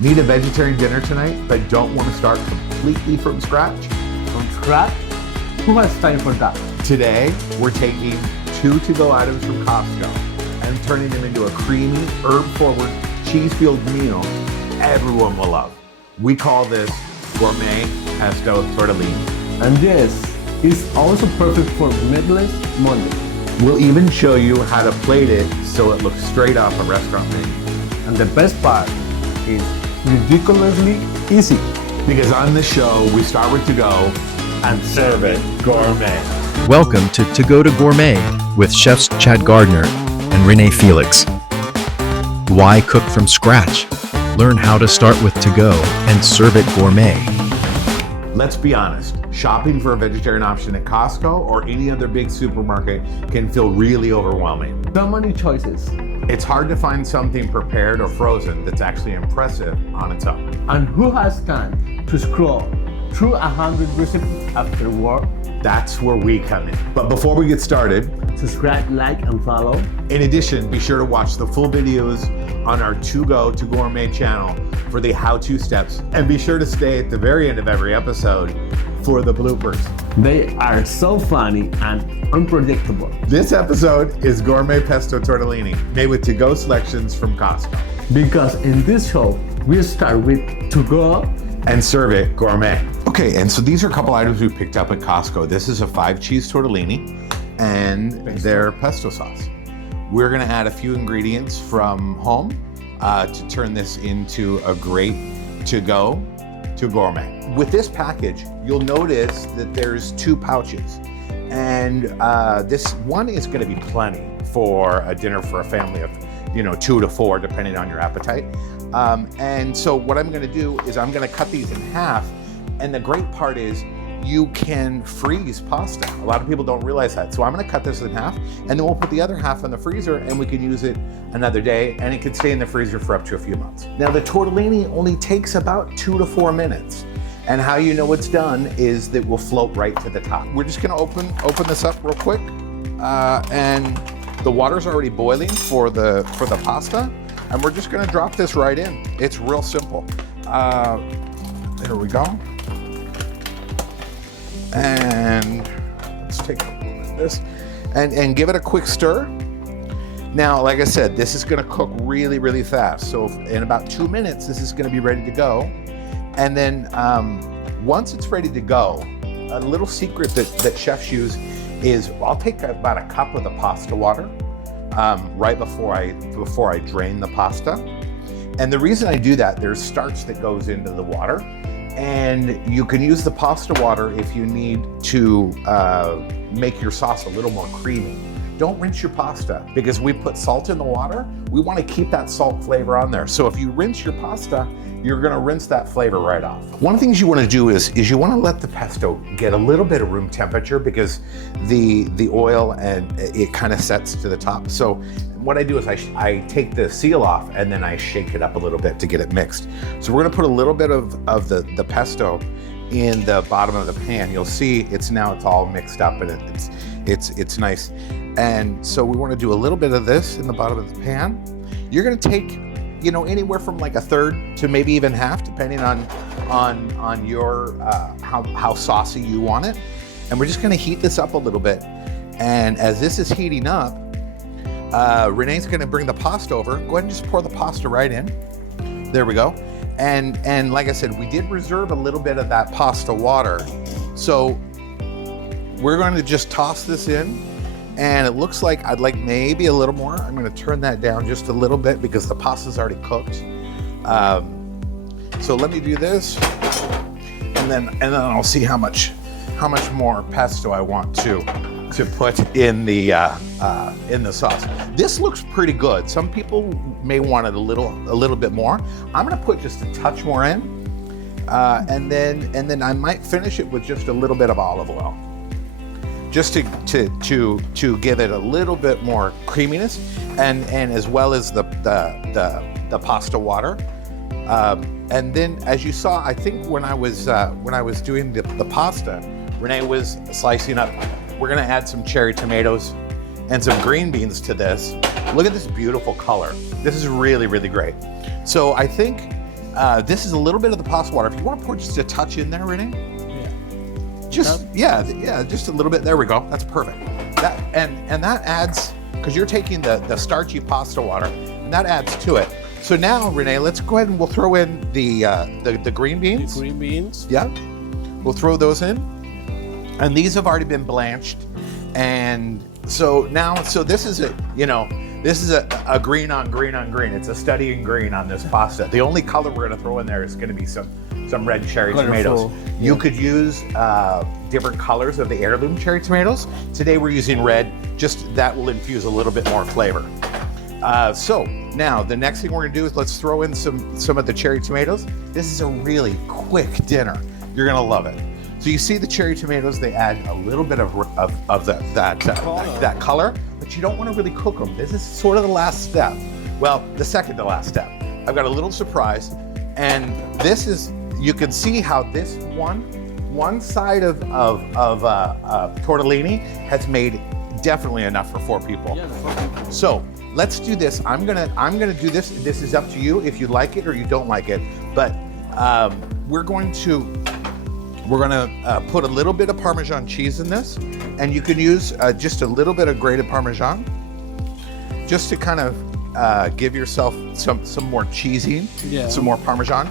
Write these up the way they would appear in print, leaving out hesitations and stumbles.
Need a vegetarian dinner tonight but don't want to start completely from scratch? From scratch? Who has time for that? Today, we're taking 2 to-go items from Costco and turning them into a creamy, herb-forward, cheese-filled meal everyone will love. We call this Gourmet Pesto Tortellini. And this is also perfect for Meatless Monday. We'll even show you how to plate it so it looks straight off a restaurant menu. And the best part is ridiculously easy. Because on this show, we start with to-go and serve it gourmet. Welcome to Go to Gourmet with chefs Chad Gardner and Rene Felix. Why cook from scratch? Learn how to start with to-go and serve it gourmet. Let's be honest, shopping for a vegetarian option at Costco or any other big supermarket can feel really overwhelming. So many choices. It's hard to find something prepared or frozen that's actually impressive on its own. And who has time to scroll through 100 recipes after work? That's where we come in. But before we get started, Subscribe, like, and follow. in addition, be sure to watch the full videos on our To-Go to Gourmet channel for the how-to steps. And be sure to stay at the very end of every episode for the bloopers. They are so funny and unpredictable. This episode is Gourmet Pesto Tortellini, made with to-go selections from Costco. Because in this show, we start with to-go And serve it gourmet. Okay, and so these are a couple items we picked up at Costco. This is a 5-cheese tortellini and their pesto sauce. We're gonna add a few ingredients from home to turn this into a great to-go to gourmet. With this package, you'll notice that there's 2 pouches. And this one is gonna be plenty for a dinner for a family of 2 to 4, depending on your appetite. And so what I'm gonna do is I'm gonna cut these in half. And the great part is you can freeze pasta. A lot of people don't realize that. So I'm gonna cut this in half and then we'll put the other half in the freezer and we can use it another day and it can stay in the freezer for up to a few months. Now the tortellini only takes about 2 to 4 minutes. And how you know it's done is that we'll float right to the top. We're just gonna open this up real quick. And the water's already boiling for the pasta. And we're just gonna drop this right in. It's real simple. There we go. And let's take a look at this and give it a quick stir. Now, like I said, this is gonna cook really, really fast. So in about 2 minutes, this is gonna be ready to go. And then once it's ready to go, a little secret that chefs use is I'll take about a cup of the pasta water right before I drain the pasta. And the reason I do that, there's starch that goes into the water. And you can use the pasta water if you need to make your sauce a little more creamy. Don't rinse your pasta because we put salt in the water. We want to keep that salt flavor on there. So if you rinse your pasta, you're gonna rinse that flavor right off. One of the things you wanna do is you wanna let the pesto get a little bit of room temperature because the oil and it kind of sets to the top. So what I do is I take the seal off and then I shake it up a little bit to get it mixed. So we're gonna put a little bit of the pesto in the bottom of the pan. You'll see it's all mixed up and it's nice. And so we wanna do a little bit of this in the bottom of the pan. You're gonna take anywhere from like a third to maybe even half, depending on your how saucy you want it. And we're just gonna heat this up a little bit. And as this is heating up, Renee's gonna bring the pasta over. Go ahead and just pour the pasta right in. There we go. And like I said, we did reserve a little bit of that pasta water. So we're going to just toss this in. And it looks like I'd like maybe a little more. I'm gonna turn that down just a little bit because the pasta's already cooked. So let me do this, and then I'll see how much more pesto I want to put in the sauce. This looks pretty good. Some people may want it a little bit more. I'm gonna put just a touch more in, and then I might finish it with just a little bit of olive oil. Just to give it a little bit more creaminess, and as well as the pasta water, and then as you saw, I think when I was doing the pasta, Rene was slicing up. We're gonna add some cherry tomatoes and some green beans to this. Look at this beautiful color. This is really, really great. So I think This is a little bit of the pasta water. If you want to pour just a touch in there, Rene. Just just a little bit. There we go. That's perfect. That and that adds, because you're taking the starchy pasta water, and that adds to it. So now, Rene, let's go ahead and we'll throw in the green beans. The green beans. Yeah, we'll throw those in, and these have already been blanched, and so now, this is a green on green on green. It's a study in green on this pasta. The only color we're going to throw in there is going to be some red cherry tomatoes. You could use different colors of the heirloom cherry tomatoes. Today we're using red. Just that will infuse a little bit more flavor. So now the next thing we're gonna do is let's throw in some of the cherry tomatoes. This is a really quick dinner. You're gonna love it. So you see the cherry tomatoes, they add a little bit of that color, but you don't want to really cook them. This is sort of the last step. Well, the second to last step. I've got a little surprise, and this is, you can see how this one side of tortellini has made definitely enough for 4 people. Yeah, 4 people. So let's do this. I'm gonna do this. This is up to you if you like it or you don't like it. But we're gonna put a little bit of Parmesan cheese in this, and you can use just a little bit of grated Parmesan, just to kind of give yourself some more cheesy, some more Parmesan.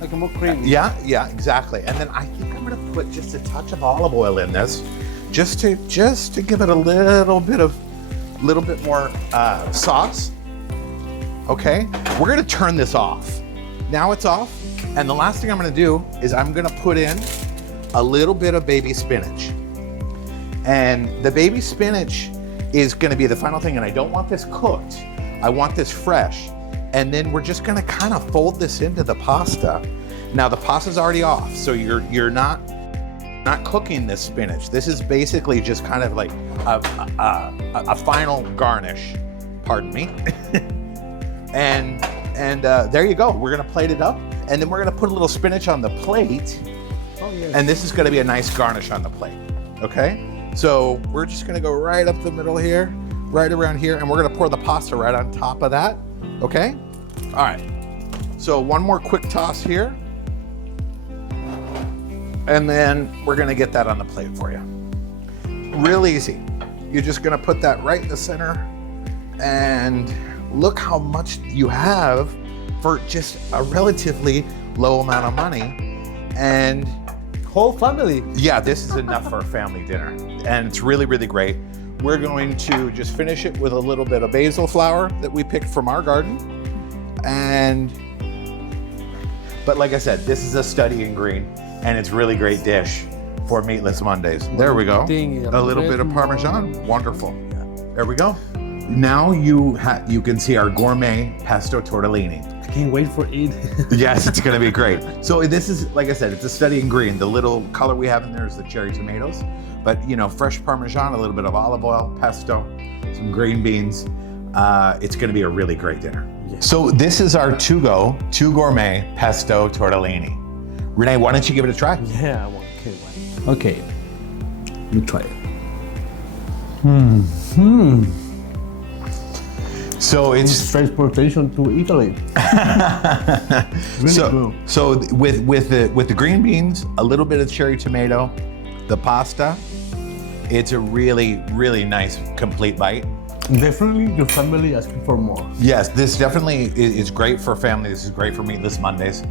Like a more creamy. Yeah, exactly. And then I think I'm gonna put just a touch of olive oil in this, just to give it a little bit more sauce. Okay, we're gonna turn this off. Now it's off, and the last thing I'm gonna do is I'm gonna put in a little bit of baby spinach. And the baby spinach is gonna be the final thing, and I don't want this cooked. I want this fresh. And then we're just gonna kind of fold this into the pasta. Now the pasta's already off, so you're not cooking this spinach. This is basically just kind of like a final garnish, pardon me. and there you go. We're gonna plate it up, and then we're gonna put a little spinach on the plate. Oh, yes. And this is gonna be a nice garnish on the plate, okay? So we're just gonna go right up the middle here, right around here, and we're gonna pour the pasta right on top of that, okay? All right, so one more quick toss here. And then we're gonna get that on the plate for you. Real easy. You're just gonna put that right in the center, and look how much you have for just a relatively low amount of money. And whole family. Yeah, this is enough for a family dinner. And it's really, really great. We're going to just finish it with a little bit of basil flower that we picked from our garden. But like I said, this is a study in green, and it's a really great dish for Meatless Mondays. There we go. A little bit of Parmesan. Wonderful. There we go. Now you can see our gourmet pesto tortellini. I can't wait for it. Yes, it's gonna be great. So this is, like I said, it's a study in green. The little color we have in there is the cherry tomatoes, but fresh Parmesan, a little bit of olive oil, pesto, some green beans. It's gonna be a really great dinner. Yes. So this is our two gourmet pesto tortellini. Rene, why don't you give it a try? Yeah, I want. Okay, you try it. So it's transportation to Italy. Really good. So with the green beans, a little bit of cherry tomato, the pasta, it's a really, really nice complete bite. Definitely your family asking for more. Yes, this definitely is great for family. This is great for Meatless Mondays.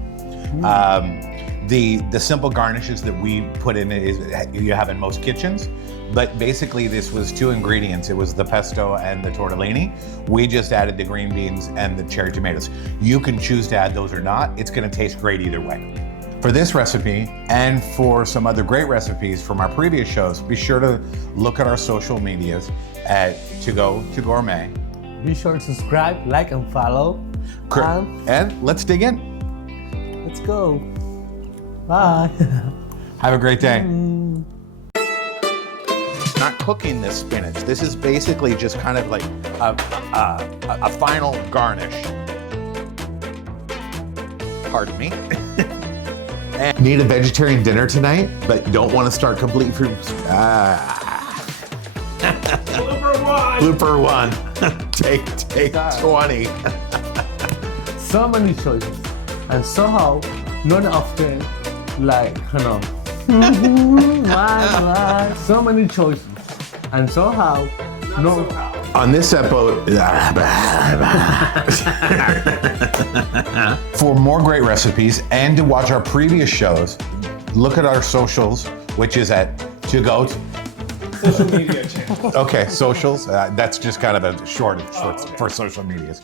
The simple garnishes that we put in it is you have in most kitchens, but basically this was 2 ingredients. It was the pesto and the tortellini. We just added the green beans and the cherry tomatoes. You can choose to add those or not. It's gonna taste great either way. For this recipe and for some other great recipes from our previous shows, be sure to look at our social medias at To Go to Gourmet. Be sure to subscribe, like, and follow. And let's dig in. Let's go. Bye. Have a great day. Not cooking this spinach. This is basically just kind of like a final garnish. Pardon me. And need a vegetarian dinner tonight, but don't want to start completely from Blooper one. Take 20. So many choices. and somehow not often like so many choices, and somehow no. On this episode, for more great recipes and to watch our previous shows, look at our socials, which is at To Go. Social media channel. Okay, socials. That's just kind of a short for social medias.